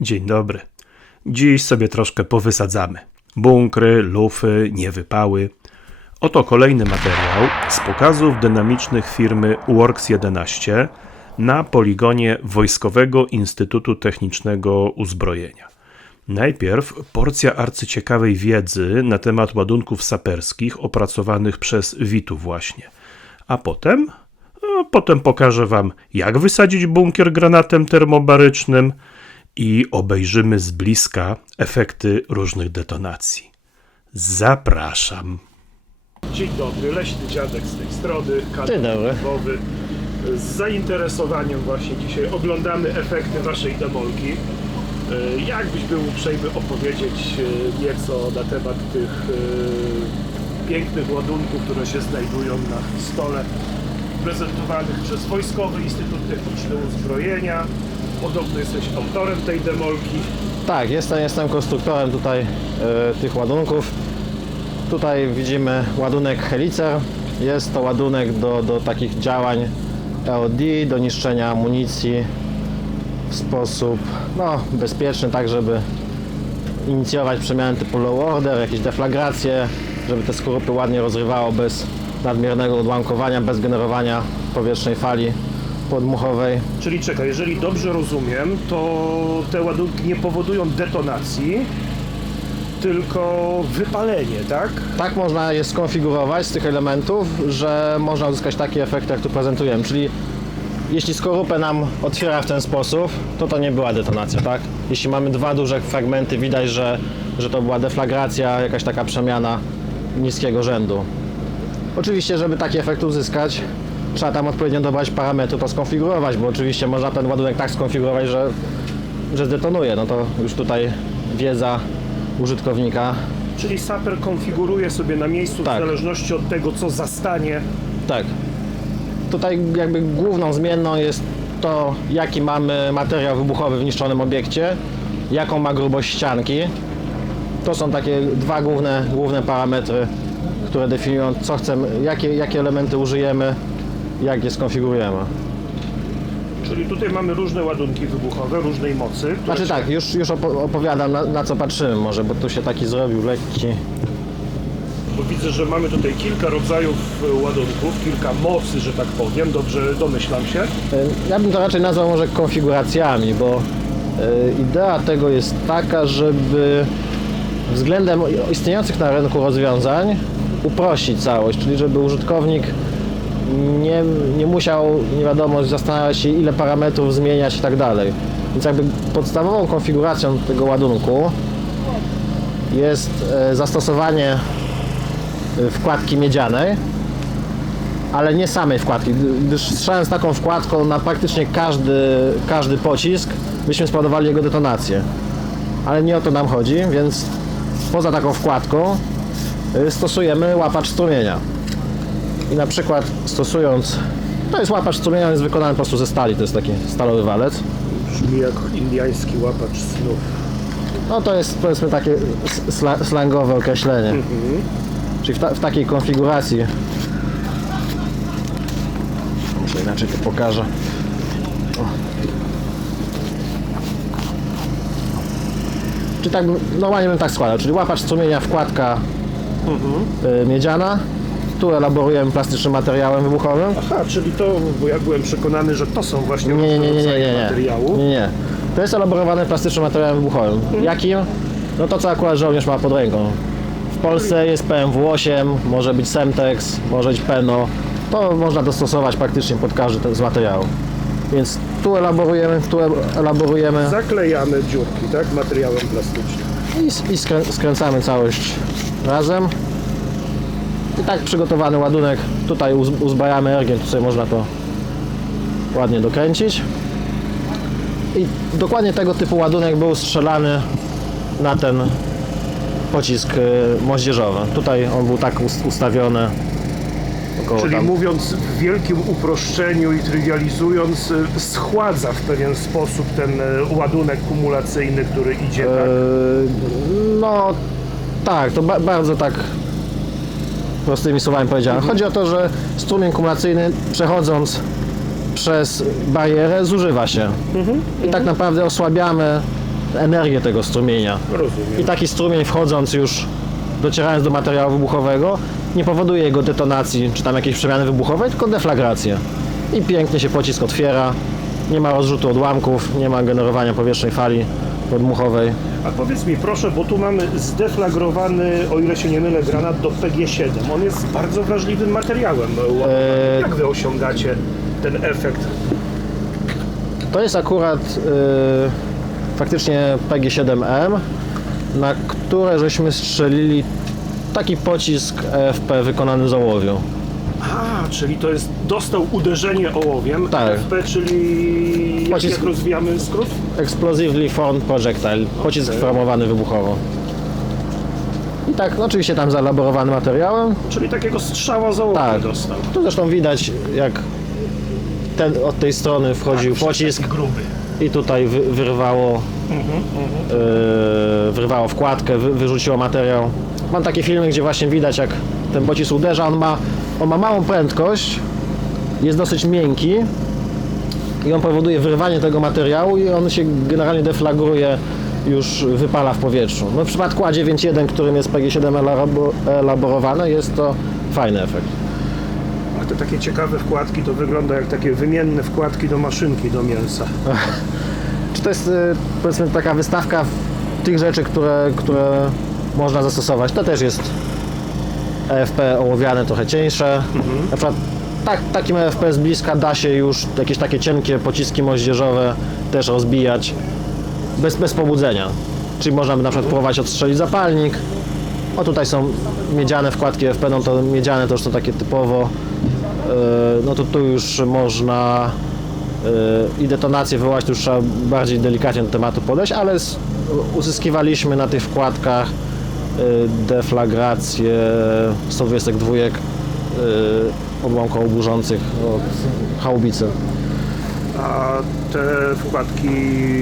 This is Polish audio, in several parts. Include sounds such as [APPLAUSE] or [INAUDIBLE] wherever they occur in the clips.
Dzień dobry. Dziś sobie troszkę powysadzamy. Bunkry, lufy, niewypały. Oto kolejny materiał z pokazów dynamicznych firmy Works 11 na poligonie Wojskowego Instytutu Technicznego Uzbrojenia. Najpierw porcja arcyciekawej wiedzy na temat ładunków saperskich opracowanych przez Witu właśnie. A potem a potem pokażę Wam, jak wysadzić bunkier granatem termobarycznym i obejrzymy z bliska efekty różnych detonacji. Zapraszam. Dzień dobry, leśny dziadek z tej strony, kanał. Z zainteresowaniem właśnie dzisiaj oglądamy efekty Waszej demolki. E, Jakbyś był uprzejmy opowiedzieć e, nieco na temat tych e, pięknych ładunków, które się znajdują na stole prezentowanych przez Wojskowy Instytut Techniczny Uzbrojenia. Podobno jesteś autorem tej demolki. Tak, jestem, jestem konstruktorem tutaj e, tych ładunków. Tutaj widzimy ładunek Helicer. Jest to ładunek do, do takich działań EOD, do niszczenia amunicji w sposób no, bezpieczny, tak żeby inicjować przemiany typu low order, jakieś deflagracje, żeby te skorupy ładnie rozrywało bez nadmiernego odłamkowania, bez generowania powietrznej fali podmuchowej. Czyli czekaj, jeżeli dobrze rozumiem, to te ładunki nie powodują detonacji, tylko wypalenie, tak? Tak można je skonfigurować z tych elementów, że można uzyskać taki efekt, jak tu prezentujemy. Czyli jeśli skorupę nam otwiera w ten sposób, to to nie była detonacja, tak? Jeśli mamy dwa duże fragmenty, widać, że, że to była deflagracja, jakaś taka przemiana niskiego rzędu. Oczywiście, żeby taki efekt uzyskać, trzeba tam odpowiednio dobrać parametry, to skonfigurować, bo oczywiście można ten ładunek tak skonfigurować, że, że zdetonuje. No to już tutaj wiedza użytkownika Czyli saper konfiguruje sobie na miejscu Tak. w zależności od tego, co zastanie. Tak. Tutaj jakby główną zmienną jest to, jaki mamy materiał wybuchowy w niszczonym obiekcie, jaką ma grubość ścianki. To są takie dwa główne, główne parametry, które definiują, co chcemy, jakie, jakie elementy użyjemy, jak je skonfigurujemy. Czyli tutaj mamy różne ładunki wybuchowe, różnej mocy. Znaczy tak, już, już opo- opowiadam na, na co patrzymy może, bo tu się taki zrobił lekki. Bo widzę, że mamy tutaj kilka rodzajów e, ładunków, kilka mocy, że tak powiem. Dobrze domyślam się. E, Ja bym to raczej nazwał może konfiguracjami, bo e, idea tego jest taka, żeby względem istniejących na rynku rozwiązań uprościć całość, czyli żeby użytkownik nie, nie musiał, nie wiadomo, zastanawiać się ile parametrów zmieniać i tak dalej. Więc jakby podstawową konfiguracją tego ładunku jest e, zastosowanie e, wkładki miedzianej, ale nie samej wkładki, gdyż strzelając taką wkładką na praktycznie każdy, każdy pocisk byśmy spowodowali jego detonację. Ale nie o to nam chodzi, więc poza taką wkładką y, stosujemy łapacz strumienia. I na przykład stosując, to jest łapacz strumienia, jest wykonany po prostu ze stali, to jest taki stalowy walec. Brzmi jak indiański łapacz snów. No to jest powiedzmy takie sla, slangowe określenie. Czyli w, ta, w takiej konfiguracji. Może inaczej to pokażę. O. Czyli tak, normalnie bym tak składał, czyli łapacz strumienia, wkładka y, miedziana. Tu elaborujemy plastycznym materiałem wybuchowym. Aha, czyli to, bo ja byłem przekonany, że to są właśnie Nie, nie, nie, nie, nie, nie, nie. materiału. nie, nie. To jest elaborowane plastycznym materiałem wybuchowym. Jakim? No to co akurat żołnierz ma pod ręką. W Polsce jest PMW8, może być Semtex, może być Peno. To można dostosować praktycznie pod każdy ten z materiału. Więc tu elaborujemy, tu elaborujemy Zaklejamy dziurki, tak? Materiałem plastycznym. i, i skrę, skręcamy całość razem. I tak przygotowany ładunek, tutaj uz, uzbajamy ergien, tutaj można to ładnie dokręcić. I dokładnie tego typu ładunek był strzelany na ten pocisk y, moździerzowy. Tutaj on był tak us- ustawiony Czyli tam. mówiąc w wielkim uproszczeniu i trywializując, y, schładza w pewien sposób ten y, ładunek kumulacyjny, który idzie tak. Yy, No tak, to ba- bardzo tak prostymi słowami powiedziałem. Chodzi o to, że strumień kumulacyjny przechodząc przez barierę zużywa się. I tak naprawdę osłabiamy energię tego strumienia. Rozumiem. I taki strumień wchodząc już, docierając do materiału wybuchowego, nie powoduje jego detonacji, czy tam jakiejś przemiany wybuchowej, tylko deflagrację. I pięknie się pocisk otwiera, nie ma rozrzutu odłamków, nie ma generowania powietrznej fali podmuchowej. A powiedz mi proszę, bo tu mamy zdeflagrowany, o ile się nie mylę, granat do PG-7. On jest bardzo wrażliwym materiałem. Eee. Jak wy osiągacie ten efekt? To jest akurat y, faktycznie PG-7M, na które żeśmy strzelili taki pocisk EFP wykonany z ołowiu. A, czyli to jest, dostał uderzenie ołowiem, Tak. FP, czyli jak, Pocisk- jak rozwijamy skrót? Explosively Formed Projectile, pocisk Okej. formowany wybuchowo. I tak, no oczywiście tam zalaborowany materiałem. Czyli takiego strzała z ołowiem Tak. dostał. Tu zresztą widać, jak ten, od tej strony wchodził Tak, pocisk taki gruby. i tutaj wy, wyrwało, yy, wyrwało wkładkę, wy, wyrzuciło materiał. Mam takie filmy, gdzie właśnie widać, jak ten pocisk uderza. On ma, on ma małą prędkość, jest dosyć miękki i on powoduje wyrwanie tego materiału i on się generalnie deflagruje, już wypala w powietrzu. No w przypadku A91, którym jest PG-7 elabo- elaborowane, jest to fajny efekt. A te takie ciekawe wkładki to wygląda jak takie wymienne wkładki do maszynki do mięsa. [LAUGHS] Czy to jest y, powiedzmy taka wystawka tych rzeczy, które, które można zastosować? To też jest EFP ołowiane, trochę cieńsze. Na przykład tak, takim EFP z bliska da się już jakieś takie cienkie pociski moździerzowe też rozbijać bez, bez pobudzenia. Czyli można by na przykład próbować odstrzelić zapalnik. O tutaj są miedziane wkładki EFP, no to miedziane to już to takie typowo. Yy, No to tu już można yy, i detonację wywołać, tu już trzeba bardziej delikatnie do tematu podejść, ale uzyskiwaliśmy na tych wkładkach deflagrację 122 yy, odłamkowo burzących od haubicy. A te wkładki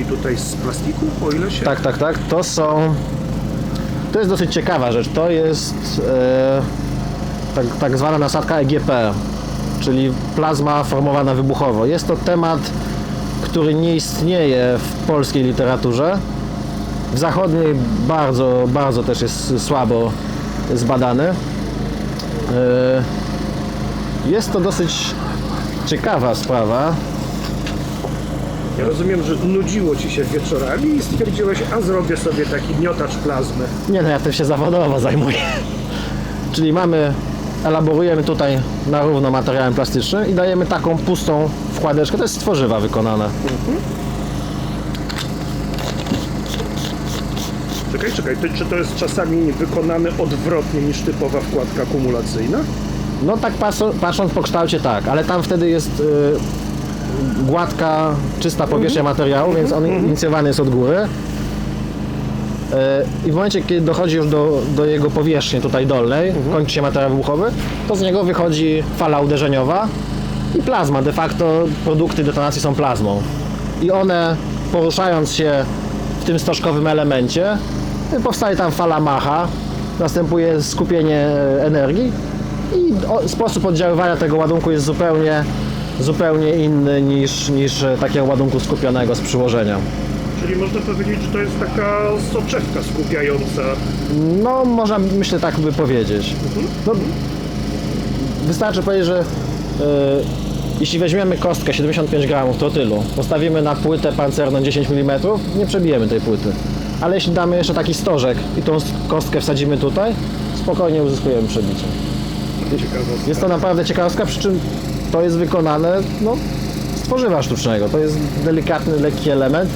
tutaj z plastiku, o ile się... Tak, tak, tak. To są. To jest dosyć ciekawa rzecz. To jest e, tak, tak zwana nasadka EGP, czyli plazma formowana wybuchowo. Jest to temat, który nie istnieje w polskiej literaturze. W zachodniej bardzo, bardzo też jest słabo zbadany. E, jest to dosyć ciekawa sprawa. Ja rozumiem, że nudziło Ci się wieczorami i stwierdziłeś, a zrobię sobie taki miotacz plazmy. Nie no, ja tym się zawodowo zajmuję. Czyli mamy, elaborujemy tutaj na równo materiałem plastycznym i dajemy taką pustą wkładeczkę, to jest z tworzywa wykonane. Czekaj, czekaj, ty, czy to jest czasami wykonane odwrotnie niż typowa wkładka akumulacyjna? No tak patrząc, patrząc po kształcie tak, ale tam wtedy jest y, gładka, czysta powierzchnia materiału, więc on inicjowany jest od góry. Y, I w momencie, kiedy dochodzi już do, do jego powierzchni tutaj dolnej, kończy się materiał wybuchowy, to z niego wychodzi fala uderzeniowa i plazma. De facto produkty detonacji są plazmą. I one poruszając się w tym stożkowym elemencie, powstaje tam fala Macha, następuje skupienie e, energii i sposób oddziaływania tego ładunku jest zupełnie, zupełnie inny niż, niż e, takiego ładunku skupionego z przyłożenia. Czyli można powiedzieć, że to jest taka soczewka skupiająca. No, można myślę tak by powiedzieć. No, wystarczy powiedzieć, że e, jeśli weźmiemy kostkę 75 gramów trotylu, postawimy na płytę pancerną 10 mm, nie przebijemy tej płyty. Ale jeśli damy jeszcze taki stożek i tą kostkę wsadzimy tutaj, spokojnie uzyskujemy przebicie. Jest to naprawdę ciekawostka, przy czym to jest wykonane no, z tworzywa sztucznego. To jest delikatny, lekki element,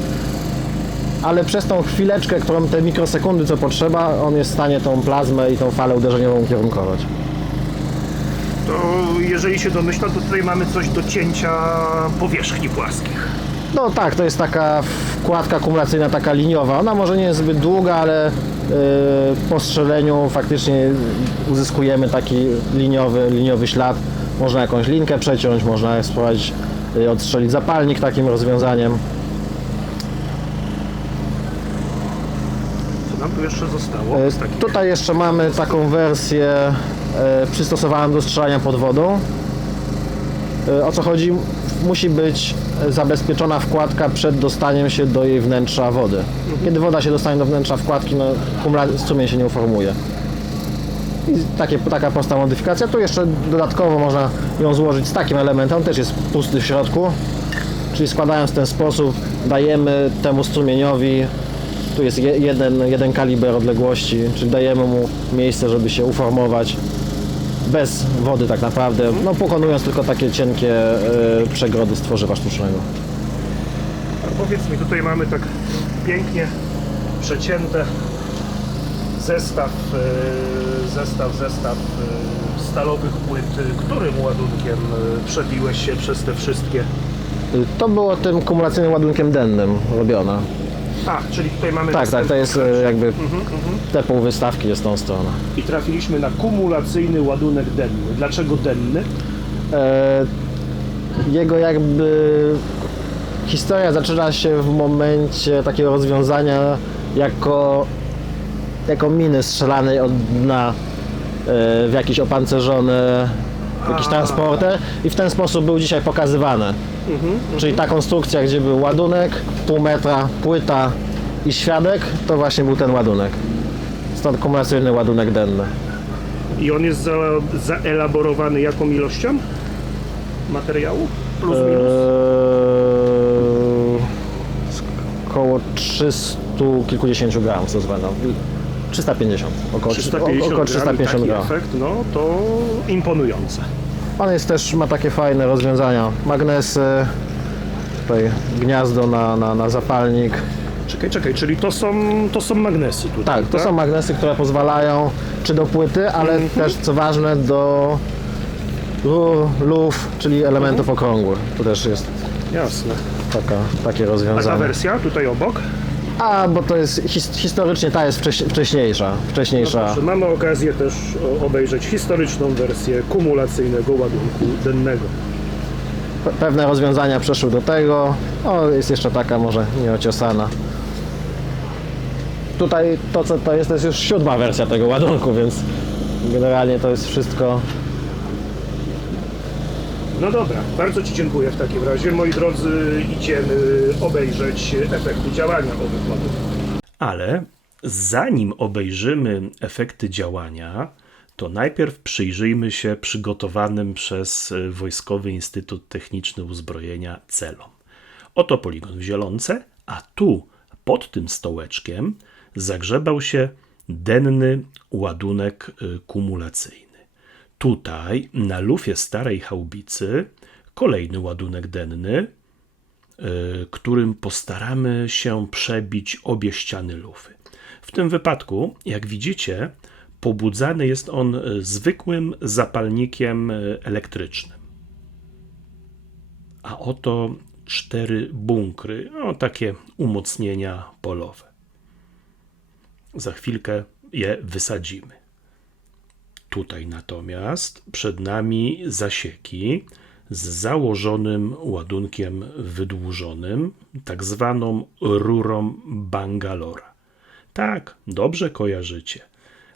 ale przez tą chwileczkę, którą te mikrosekundy, co potrzeba, on jest w stanie tą plazmę i tą falę uderzeniową ukierunkować. To jeżeli się domyślam, to tutaj mamy coś do cięcia powierzchni płaskich. No tak, to jest taka wkładka akumulacyjna, taka liniowa. Ona może nie jest zbyt długa, ale yy, po strzeleniu faktycznie uzyskujemy taki liniowy, liniowy ślad. Można jakąś linkę przeciąć, można spróbować yy, odstrzelić zapalnik takim rozwiązaniem. Co nam tu jeszcze zostało? Z takich... Tutaj jeszcze mamy taką wersję przystosowaną do strzelania pod wodą. O co chodzi? Musi być zabezpieczona wkładka przed dostaniem się do jej wnętrza wody. Kiedy woda się dostanie do wnętrza wkładki, no, strumień się nie uformuje. I takie, taka prosta modyfikacja. Tu jeszcze dodatkowo można ją złożyć z takim elementem, też jest pusty w środku. Czyli składając w ten sposób dajemy temu strumieniowi, tu jest je- jeden, jeden kaliber odległości, czyli dajemy mu miejsce, żeby się uformować bez wody tak naprawdę, no pokonując tylko takie cienkie e, przegrody z tworzywa sztucznego. A powiedz mi, tutaj mamy tak pięknie przecięte zestaw, e, zestaw, zestaw e, stalowych płyt. Którym ładunkiem e, przebiłeś się przez te wszystkie? Y, To było tym kumulacyjnym ładunkiem dennym robione. A, czyli tutaj mamy Tak, tak, to jest e, jakby Mhm, te półwystawki jest tą stroną. I trafiliśmy na kumulacyjny ładunek denny. Dlaczego denny? E, jego jakby historia zaczyna się w momencie takiego rozwiązania jako, jako miny strzelanej od dna e, w jakiś opancerzony jakiś transporter i w ten sposób był dzisiaj pokazywany. Czyli ta konstrukcja, gdzie był ładunek, pół metra, płyta i świadek, to właśnie był ten ładunek. Stąd kumulacyjny ładunek denny. I on jest za, zaelaborowany jaką ilością materiału? Plus minus? Eee, około 300 kilkudziesięciu gramów to będą. 350. Około 350 około 350 taki gramów. efekt, no to imponujące. On jest też, ma takie fajne rozwiązania. Magnesy, tutaj gniazdo na, na, na zapalnik. Czekaj, czekaj, czyli to są, to są magnesy tutaj, Tak, to są magnesy, które pozwalają czy do płyty, ale Mhm. też co ważne do ru- luf, czyli elementów okrągłych. To też jest Jasne. taka, takie A ta rozwiązanie. wersja tutaj obok? A, bo to jest his, historycznie ta jest wcześ, wcześniejsza. Wcześniejsza. Proszę, mamy okazję też obejrzeć historyczną wersję kumulacyjnego ładunku dennego. Pe- Pewne rozwiązania przeszły do tego. O, jest jeszcze taka może nieociosana. Tutaj to co to jest, to jest już siódma wersja tego ładunku, więc generalnie to jest wszystko. No dobra, bardzo Ci dziękuję w takim razie. Moi drodzy, idziemy obejrzeć efekty działania owych ładunków. Ale zanim obejrzymy efekty działania, to najpierw przyjrzyjmy się przygotowanym przez Wojskowy Instytut Techniczny Uzbrojenia celom. Oto poligon w Zielonce, a tu pod tym stołeczkiem zagrzebał się denny ładunek y, kumulacyjny. Tutaj na lufie starej chałbicy kolejny ładunek denny, y, którym postaramy się przebić obie ściany lufy. W tym wypadku, jak widzicie, pobudzany jest on y, zwykłym zapalnikiem y, elektrycznym. A oto cztery bunkry, no takie umocnienia polowe. Za chwilkę je wysadzimy. Tutaj natomiast przed nami zasieki z założonym ładunkiem wydłużonym, tak zwaną rurą Bangalora. Tak, dobrze kojarzycie.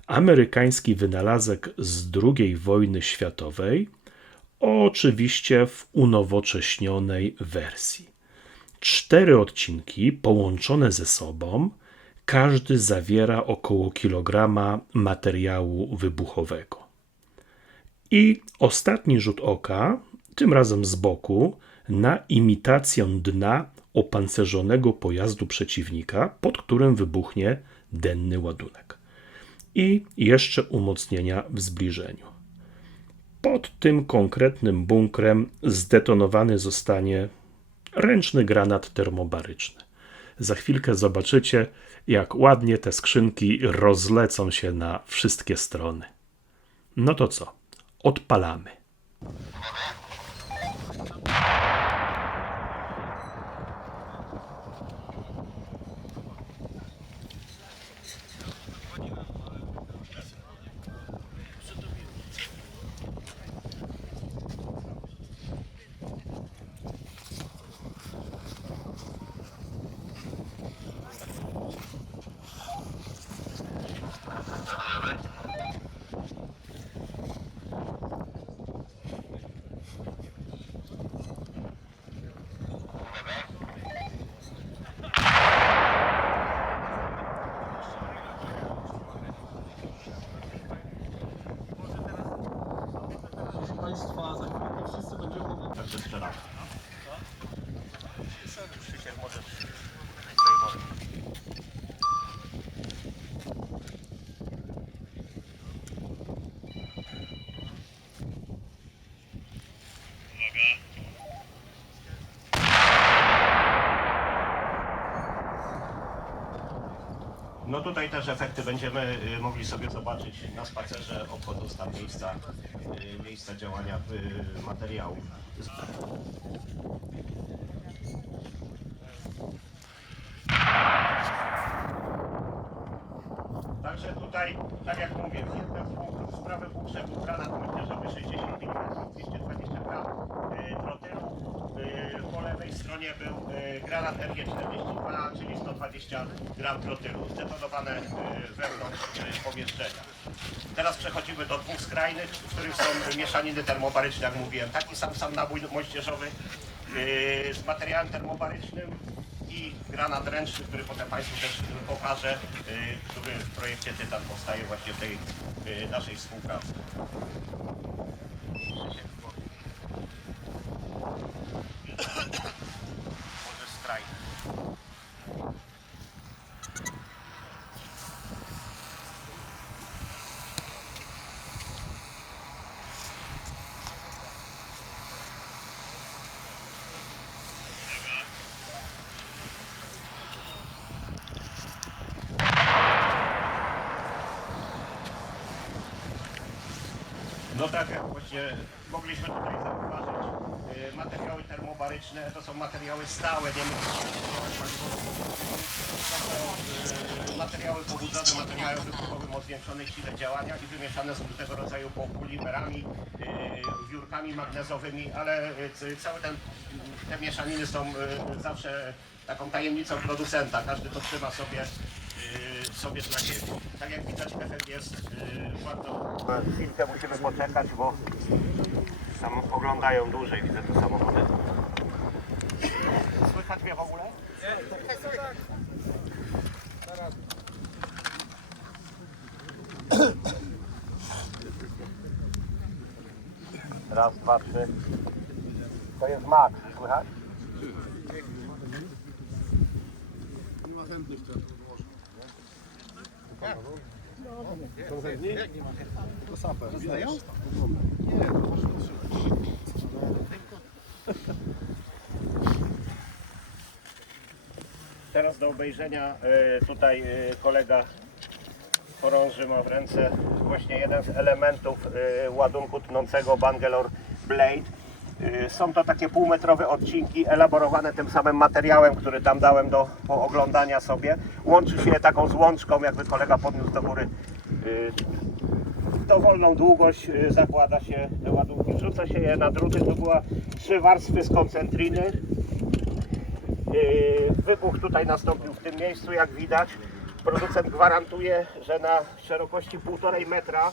Amerykański wynalazek z II wojny światowej, oczywiście w unowocześnionej wersji. Cztery odcinki połączone ze sobą, każdy zawiera około kilograma materiału wybuchowego. I ostatni rzut oka, tym razem z boku, na imitację dna opancerzonego pojazdu przeciwnika, pod którym wybuchnie denny ładunek. I jeszcze umocnienia w zbliżeniu. Pod tym konkretnym bunkrem zdetonowany zostanie ręczny granat termobaryczny. Za chwilkę zobaczycie, jak ładnie te skrzynki rozlecą się na wszystkie strony. No to co? Odpalamy. Krzysiek, możesz zdejmować. No tutaj też efekty będziemy y, mogli sobie zobaczyć na spacerze, obchodząc tam miejsca, y, miejsca działania y, materiałów. Także tutaj, tak jak mówię, jedna z punktów sprawy bukrzewu granat myślę, że wyżej 10 mm, 220 gram lewej stronie był y, granat MG42, czyli 120 gram trotylu, zdetonowane y, wewnątrz y, pomieszczenia. Teraz przechodzimy do dwóch skrajnych, w których są mieszaniny termobaryczne, jak mówiłem. Taki sam sam nabój moździerzowy z materiałem termobarycznym i granat ręczny, który potem Państwu też pokażę, który w projekcie Tytan powstaje właśnie w tej naszej współpracy. Może skrajny. No tak, jak właśnie mogliśmy tutaj zauważyć, y, materiały termobaryczne to są materiały stałe, nie Są to, y, materiały pobudzone materiałem wybuchowym o zwiększonej sile działania i wymieszane z różnego rodzaju polimerami, y, wiórkami magnezowymi, ale cały ten, te mieszaniny są zawsze taką tajemnicą producenta, każdy to trzyma sobie sobie dla siebie. Tak jak widać efekt jest y, bardzo... Chwilkę musimy poczekać, bo tam oglądają dłużej, widzę tu samochody. Słychać mnie w ogóle? Raz, dwa, trzy. To jest max, słychać? Teraz do obejrzenia e, tutaj e, kolega chorąży ma w ręce właśnie jeden z elementów e, ładunku tnącego Bangalore Blade. E, Są to takie półmetrowe odcinki elaborowane tym samym materiałem, który tam dałem do pooglądania sobie. Łączy się taką złączką, jakby kolega podniósł do góry e, dowolną długość y, zakłada się ładunki, wrzuca się je na druty, to była trzy warstwy z koncentriny. Wybuch tutaj nastąpił w tym miejscu, jak widać. Producent gwarantuje, że na szerokości 1,5 metra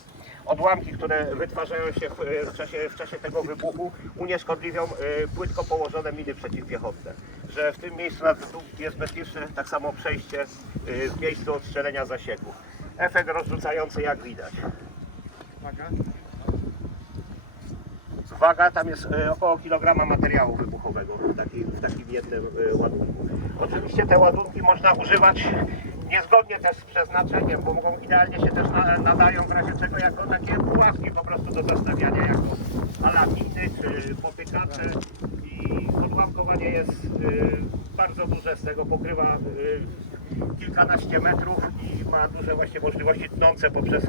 odłamki, które wytwarzają się w, w, czasie, w czasie tego wybuchu, unieszkodliwią yy, płytko położone miny przeciwpiechotne. Że w tym miejscu jest bezpieczne tak samo przejście yy, w miejscu odstrzelenia zasieku. Efekt rozrzucający, jak widać. Waga tam jest e, około kilograma materiału wybuchowego w takim, w takim jednym ładunku. Oczywiście te ładunki można używać niezgodnie też z przeznaczeniem, bo mogą idealnie się też na, nadają w razie czego jako takie pułapki po prostu do zastawiania jako alaminy czy popykacze i odłamkowanie jest e, bardzo duże z tego pokrywa e, kilkanaście metrów i ma duże właśnie możliwości tnące poprzez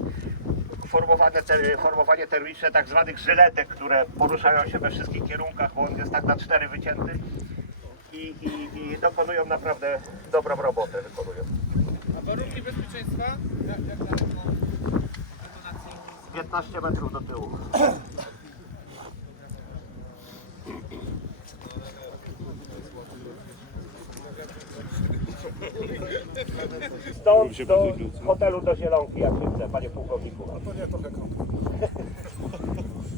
formowane te, formowanie termiczne tak zwanych żyletek, które poruszają się we wszystkich kierunkach, bo on jest tak na cztery wycięty i, i, i dokonują naprawdę dobrą robotę. Wykonują. A warunki bezpieczeństwa? Jak, jak daleko detonacji? 15 metrów do tyłu. Stąd do hotelu do Zielonki, jak się chce, panie pułkowniku. Nie,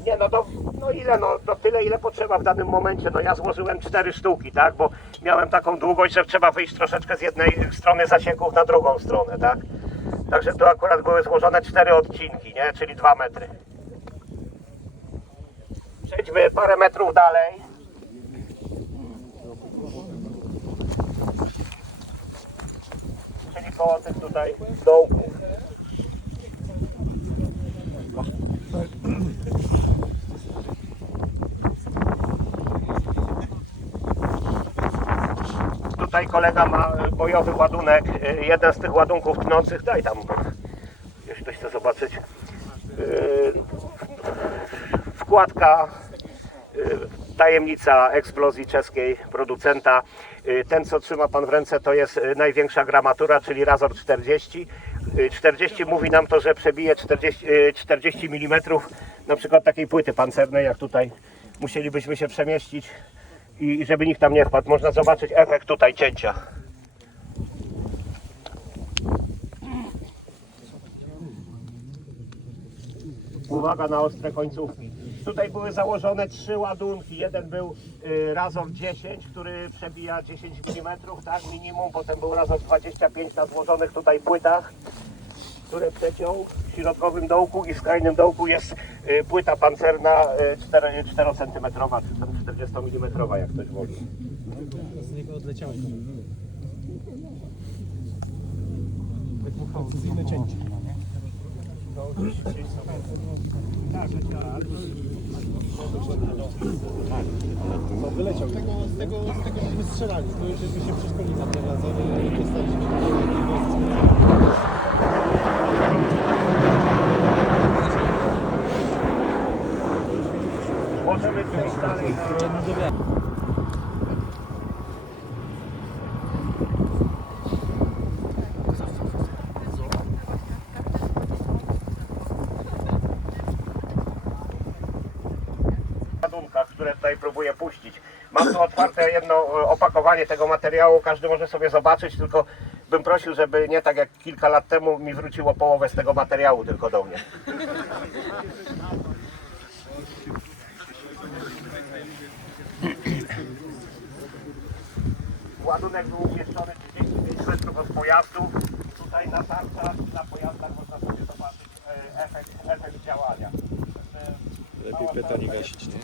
nie no, do, no ile, no to tyle ile potrzeba w danym momencie. No ja złożyłem cztery sztuki, tak, bo miałem taką długość, że trzeba wyjść troszeczkę z jednej strony zasieków na drugą stronę, tak. Także tu akurat były złożone cztery odcinki, nie, czyli dwa metry. Przejdźmy parę metrów dalej. Czyli koło tych tutaj dołków. Tutaj kolega ma e, bojowy ładunek, e, jeden z tych ładunków tnących, daj tam, jeśli ktoś chce zobaczyć. E, Wkładka, tajemnica eksplozji czeskiej producenta. Ten co trzyma Pan w ręce to jest największa gramatura, czyli Razor 40. E, 40 mówi nam to, że przebije 40, e, 40 mm na przykład takiej płyty pancernej jak tutaj. Musielibyśmy się przemieścić i żeby nikt tam nie wpadł. Można zobaczyć efekt tutaj cięcia. Uwaga na ostre końcówki. Tutaj były założone trzy ładunki. Jeden był y, Razor 10, który przebija 10 mm, tak minimum. Potem był Razor 25 na złożonych tutaj płytach, które przeciął w środkowym dołku i w skrajnym dołku jest y, płyta pancerna y, 4, 4 cm, czy tam 40 mm, jak ktoś woli. Wyleciał. Z tego, z tego, z tego żeśmy strzelali. To już żeśmy się przeszkolili na razory i dostaliśmy Możemy przejść dalej na... ładunkach, które tutaj próbuję puścić. Mam tu otwarte jedno e, opakowanie tego materiału, każdy może sobie zobaczyć, tylko bym prosił, żeby nie tak jak kilka lat temu mi wróciło połowę z tego materiału tylko do mnie. Ładunek był umieszczony 35 metrów od pojazdu. Tutaj na tarczach, na pojazdach można sobie zobaczyć e, efekt, efekt działania. Lepiej pyta nie gasić, nie?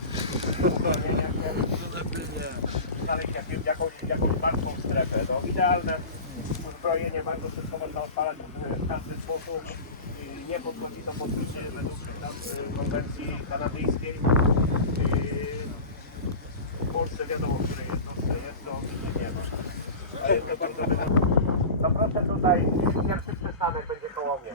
Znaleźć jakieś, jakąś, jakąś martwą strefę. No, idealne uzbrojenie, bardzo szybko można odpalać w w każdy sposób. I Nie podchodzi to pod według konwencji kanadyjskiej. Y, W Polsce wiadomo, w której jednostce jest to, nie ma. Ale to bardzo wygodne. No proszę tutaj, pierwszy przystanek będzie koło mnie.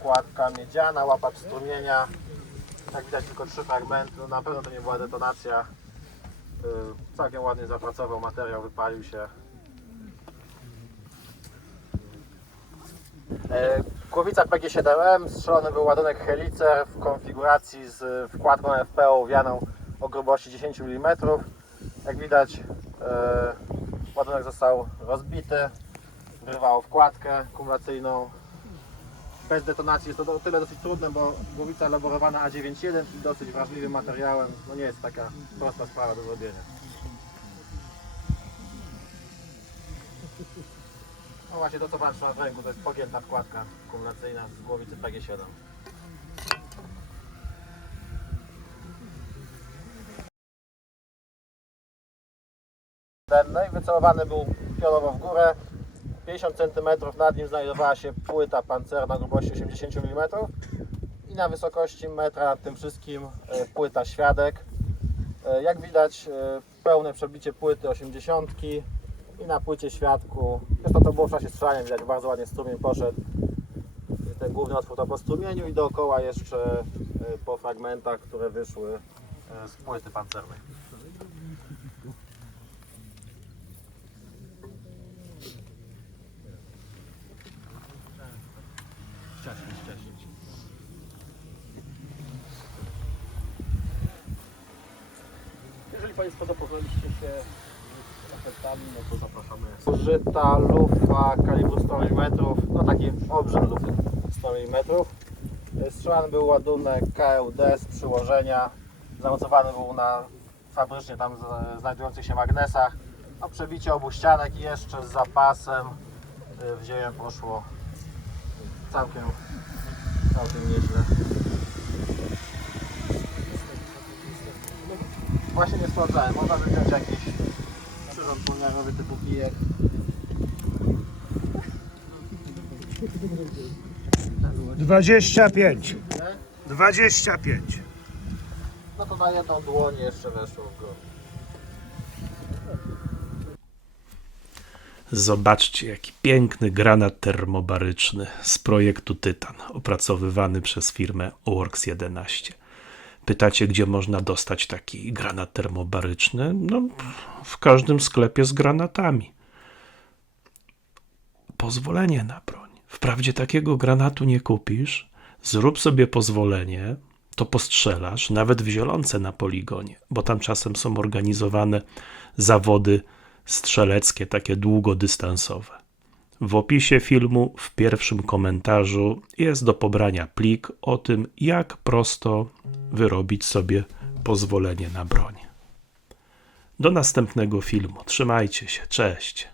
składka miedziana, łapacz strumienia. Jak widać tylko trzy fragmenty, no na pewno to nie była detonacja. Yy, Całkiem ładnie zapracował materiał, wypalił się. E, Głowica PG7M, strzelony był ładunek helicer w konfiguracji z wkładką FP ołowianą o grubości 10 mm. Jak widać e, ładunek został rozbity, wyrwało wkładkę kumulacyjną. Bez detonacji jest to o tyle dosyć trudne, bo głowica elaborowana A91, czyli dosyć wrażliwym materiałem, no nie jest taka prosta sprawa do zrobienia. No właśnie to co Pan trzyma w ręku, to jest pogięta wkładka kumulacyjna z głowicy PG7. No i wycelowany był pionowo w górę. 50 cm nad nim znajdowała się płyta pancerna grubości 80 mm i na wysokości metra nad tym wszystkim e, płyta świadek. E, Jak widać e, pełne przebicie płyty 80 i na płycie świadku, zresztą to było w czasie strzelania, widać bardzo ładnie strumień poszedł. Ten główny otwór to po strumieniu i dookoła jeszcze po fragmentach, które wyszły z płyty pancernej. Państwo zapoznaliście się z efektami, no to zapraszamy. Zużyta lufa kalibru 100 mm, no taki obrzyd lufy 100 mm. Strzelany był ładunek KUD z przyłożenia. Zamocowany był na fabrycznie tam znajdujących się magnesach. No, przebicie obu ścianek jeszcze z zapasem y, w ziemię poszło całkiem, całkiem nieźle. Właśnie nie sprawdzałem, można by wziąć jakiś przyrząd pomiarowy typu kijek. Dwadzieścia pięć. Dwadzieścia pięć. No to na jedną dłoń jeszcze weszło w. Zobaczcie, jaki piękny granat termobaryczny z projektu Tytan, opracowywany przez firmę Works 11. Pytacie, gdzie można dostać taki granat termobaryczny? No, w każdym sklepie z granatami. Pozwolenie na broń. Wprawdzie takiego granatu nie kupisz, zrób sobie pozwolenie, to postrzelasz, nawet w zielonce na poligonie, bo tam czasem są organizowane zawody strzeleckie, takie długodystansowe. W opisie filmu, w pierwszym komentarzu jest do pobrania plik o tym, jak prosto wyrobić sobie pozwolenie na broń. Do następnego filmu. Trzymajcie się. Cześć.